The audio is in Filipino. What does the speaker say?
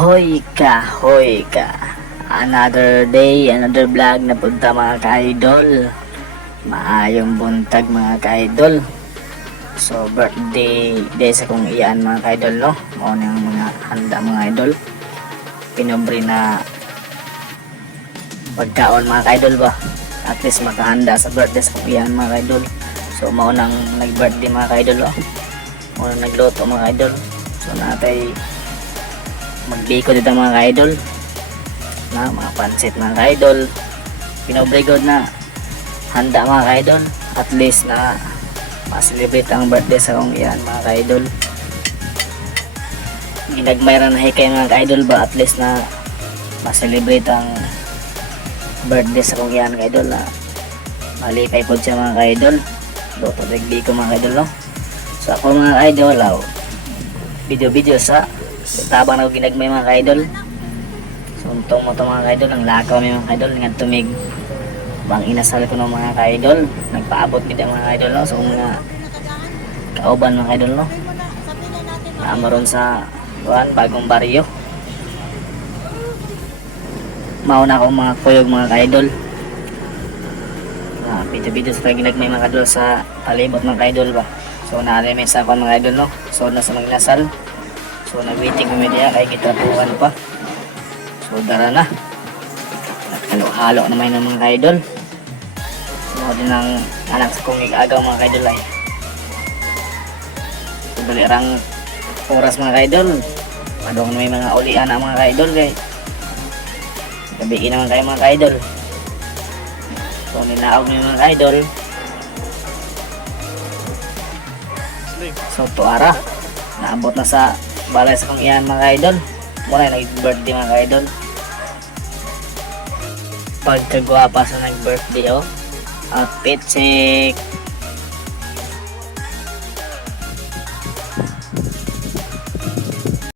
Hoy ka. Another day, another vlog na punta mga ka-idol. Maayong buntag mga ka-idol. So birthday sa kong iyan mga ka-idol, no? Mao nang mga handa mga idol. Pinobre na pagkaon mga ka-idol ba. At least makahanda sa birthday sa kong iyan mga ka-idol. So mao nang nag-birthday mga ka-idol, no? Mao nang nagluto mga ka-idol. So natay magbiko dito mga ka-idol na mga pansit mga ka-idol. Pinobrigod na handa mga ka-idol, at least na ma-celebrate ang birthday sa kong iyan mga ka-idol. Ginagmayran na hikay mga ka-idol ba, at least na ma-celebrate ang birthday sa kong iyan ka-idol, na malipay po siya mga ka-idol. Doto nagbiko mga ka-idol, no? So ako mga ka-idol, video sa tabang na ginagmay mga ka-idol. So untong mo ito mga ka-idol, ang lakaw may mga ka-idol nga tumig bang inasal ko ng mga ka-idol, nagpaabot gid ang mga ka-idol, no? So mga kauban mga ka-idol, no? Naamaron sa bagong baryo. Mauna akong mga kuyog mga ka-idol. Video sa ginagmay mga ka-idol sa palibot mga ka-idol ba. So naalimay sa ako mga ka-idol, no? So na sa magnasal. So nag-waiting kami diya kay gitapuan pa. So dara na. Halo-halo naman ng mga ka-idol. So din ang anak sa kong agaw mga ka-idol ay. So dali rang oras mga ka-idol. Padong may mga ulian na mga ka-idol kay. Gabiin naman kayo mga ka-idol. So ninaog na mga ka-idol. So tuara. Naabot na sa balay sa kong iyan mga ka-idol. Muna nag-birthday mga ka-idol. Pagkagwapa sa nag-birthday, oh. Outfit check.